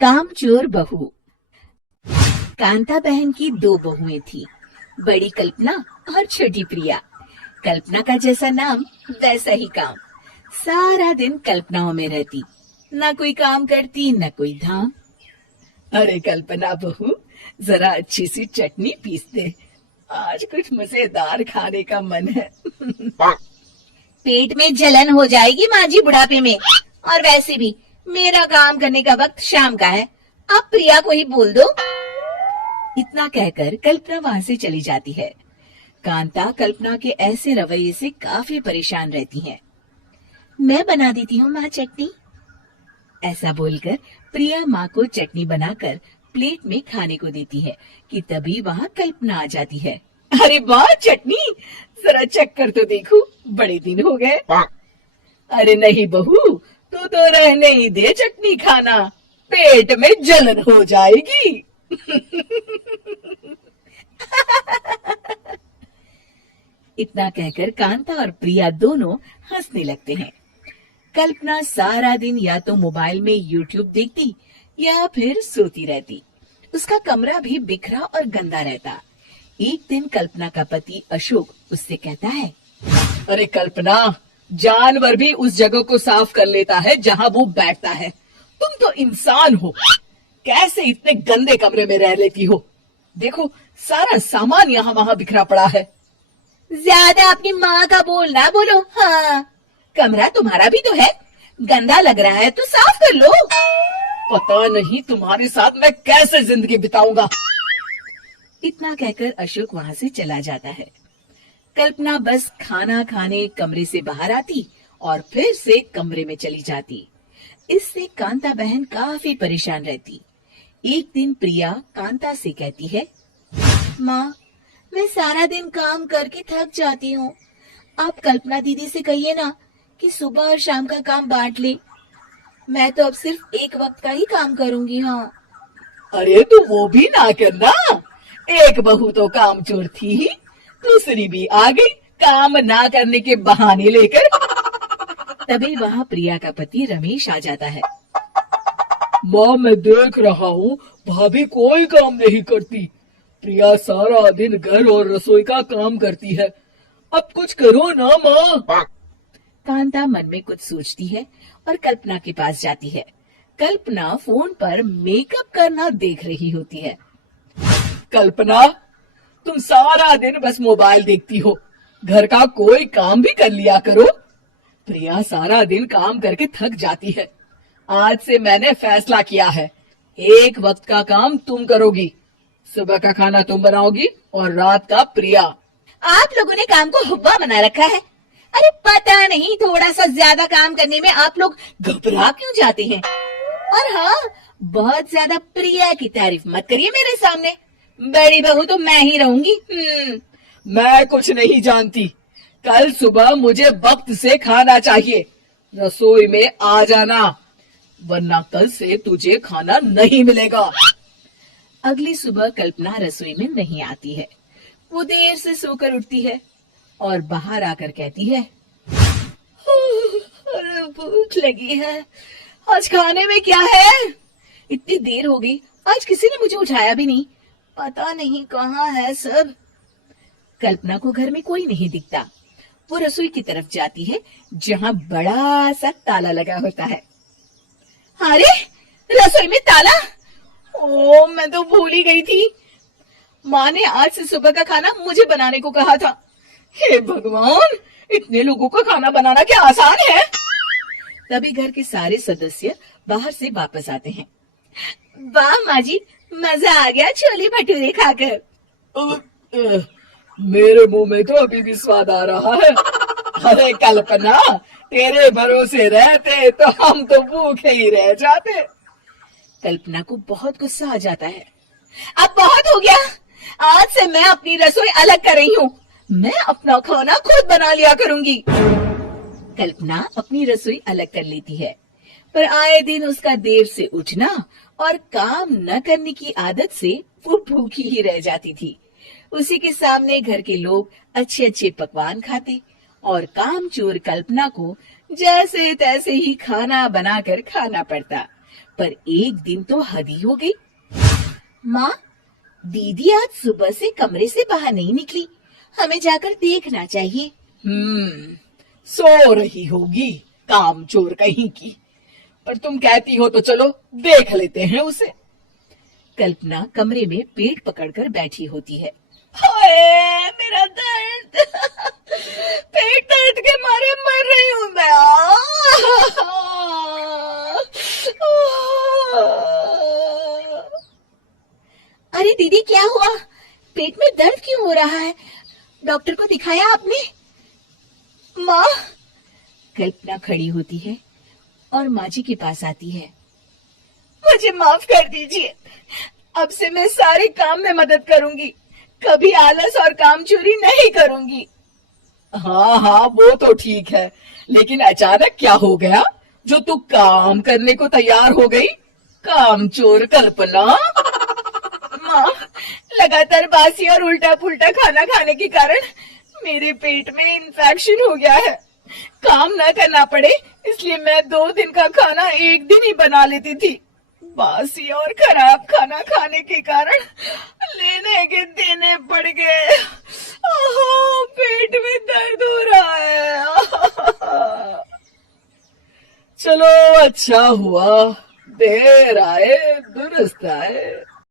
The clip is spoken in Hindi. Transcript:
कामचोर बहू। कांता बहन की दो बहुएं थी, बड़ी कल्पना और छोटी प्रिया। कल्पना का जैसा नाम वैसा ही काम। सारा दिन कल्पनाओं में रहती, न कोई काम करती न कोई धाम। अरे कल्पना बहू, जरा अच्छी सी चटनी पीस दे, आज कुछ मजेदार खाने का मन है। पेट में जलन हो जाएगी माँ जी बुढ़ापे में, और वैसे भी मेरा काम करने का वक्त शाम का है, आप प्रिया को ही बोल दो। इतना कहकर कल्पना वहां से चली जाती है। कांता कल्पना के ऐसे रवैये से काफी परेशान रहती है। मैं बना देती हूँ माँ चटनी, ऐसा बोलकर प्रिया माँ को चटनी बनाकर प्लेट में खाने को देती है कि तभी वहाँ कल्पना आ जाती है। अरे वाह चटनी, जरा चख कर तो देखो, बड़े दिन हो गए। अरे नहीं बहू, तो रहने ही दे चटनी खाना, पेट में जलन हो जाएगी। इतना कहकर कांता और प्रिया दोनों हंसने लगते हैं। कल्पना सारा दिन या तो मोबाइल में यूट्यूब देखती या फिर सोती रहती। उसका कमरा भी बिखरा और गंदा रहता। एक दिन कल्पना का पति अशोक उससे कहता है, अरे कल्पना, जानवर भी उस जगह को साफ कर लेता है जहाँ वो बैठता है, तुम तो इंसान हो, कैसे इतने गंदे कमरे में रह लेती हो? देखो सारा सामान यहाँ वहाँ बिखरा पड़ा है। ज्यादा अपनी माँ का बोल ना बोलो। हाँ, कमरा तुम्हारा भी तो है, गंदा लग रहा है तो साफ कर लो। पता नहीं तुम्हारे साथ मैं कैसे जिंदगी बिताऊंगा। इतना कहकर अशोक वहां से चला जाता है। कल्पना बस खाना खाने कमरे से बाहर आती और फिर से कमरे में चली जाती। इससे कांता बहन काफी परेशान रहती। एक दिन प्रिया कांता से कहती है, माँ, मैं सारा दिन काम करके थक जाती हूँ, आप कल्पना दीदी से कहिए ना कि सुबह और शाम का काम बांट ले, मैं तो अब सिर्फ एक वक्त का ही काम करूँगी। हाँ। अरे तू वो भी ना करना, एक बहू तो कामचोर थी ही, दूसरी भी आ गई काम ना करने के बहाने लेकर। तभी वहाँ प्रिया का पति रमेश आ जाता है। माँ, मैं देख रहा हूँ भाभी कोई काम नहीं करती, प्रिया सारा दिन घर और रसोई का काम करती है, अब कुछ करो ना माँ। कांता मन में कुछ सोचती है और कल्पना के पास जाती है। कल्पना फोन पर मेकअप करना देख रही होती है। कल्पना, तुम सारा दिन बस मोबाइल देखती हो, घर का कोई काम भी कर लिया करो। प्रिया सारा दिन काम करके थक जाती है, आज से मैंने फैसला किया है, एक वक्त का काम तुम करोगी, सुबह का खाना तुम बनाओगी और रात का प्रिया। आप लोगों ने काम को हुब्बा बना रखा है। अरे पता नहीं थोड़ा सा ज्यादा काम करने में आप लोग घबरा क्यों जाते हैं। और हाँ, बहुत ज्यादा प्रिया की तारीफ मत करिए मेरे सामने, बड़ी बहू तो मैं ही रहूंगी। मैं कुछ नहीं जानती, कल सुबह मुझे वक्त से खाना चाहिए, रसोई में आ जाना, वरना कल से तुझे खाना नहीं मिलेगा। अगली सुबह कल्पना रसोई में नहीं आती है। वो देर से सोकर उठती है और बाहर आकर कहती है, अरे भूख लगी है, आज खाने में क्या है? इतनी देर हो गई, आज किसी ने मुझे उठाया भी नहीं, पता नहीं कहाँ है सब। कल्पना को घर में कोई नहीं दिखता। वो रसोई की तरफ जाती है जहाँ बड़ा सा ताला लगा होता है। अरे रसोई में ताला, ओ मैं तो भूल ही गई थी, माँ ने आज से सुबह का खाना मुझे बनाने को कहा था। हे भगवान, इतने लोगों का खाना बनाना क्या आसान है। तभी घर के सारे सदस्य बाहर से वापस आते हैं। वाह माँ जी, मजा आ गया छोले भटूरे खाकर। मेरे मुंह में तो अभी भी स्वाद आ रहा है। अरे कल्पना, तेरे भरोसे रहते तो हम तो भूखे ही रह जाते। कल्पना को बहुत गुस्सा आ जाता है। अब बहुत हो गया, आज से मैं अपनी रसोई अलग कर रही हूँ, मैं अपना खाना खुद बना लिया करूंगी। कल्पना अपनी रसोई अलग कर लेती है, पर आए दिन उसका देर से उठना और काम न करने की आदत से वो भूखी ही रह जाती थी। उसी के सामने घर के लोग अच्छे अच्छे पकवान खाते और कामचोर कल्पना को जैसे तैसे ही खाना बनाकर खाना पड़ता। पर एक दिन तो हद ही हो गई। माँ, दीदी आज सुबह से कमरे से बाहर नहीं निकली, हमें जाकर देखना चाहिए। सो रही होगी, कामचोर कहीं की। पर तुम कहती हो तो चलो देख लेते हैं उसे। कल्पना कमरे में पेट पकड़कर बैठी होती है। हाय मेरा दर्द, पेट दर्द के मारे मर रही हूं मैं। अरे दीदी, क्या हुआ? पेट में दर्द क्यों हो रहा है? डॉक्टर को दिखाया आपने? माँ, कल्पना खड़ी होती है और माँ जी के पास आती है। मुझे माफ कर दीजिए, अब से मैं सारे काम में मदद करूंगी, कभी आलस और काम चोरी नहीं करूंगी। हाँ हाँ, वो तो ठीक है, लेकिन अचानक क्या हो गया जो तू काम करने को तैयार हो गई? कामचोर कल्पना। माँ, लगातार बासी और उल्टा पुल्टा खाना खाने के कारण मेरे पेट में इन्फेक्शन हो गया है। काम न करना पड़े इसलिए मैं 2 दिन का खाना एक दिन ही बना लेती थी। बासी और खराब खाना खाने के कारण लेने के देने पड़ गए। पेट में दर्द हो रहा है। चलो अच्छा हुआ, देर आए दुरुस्त आए।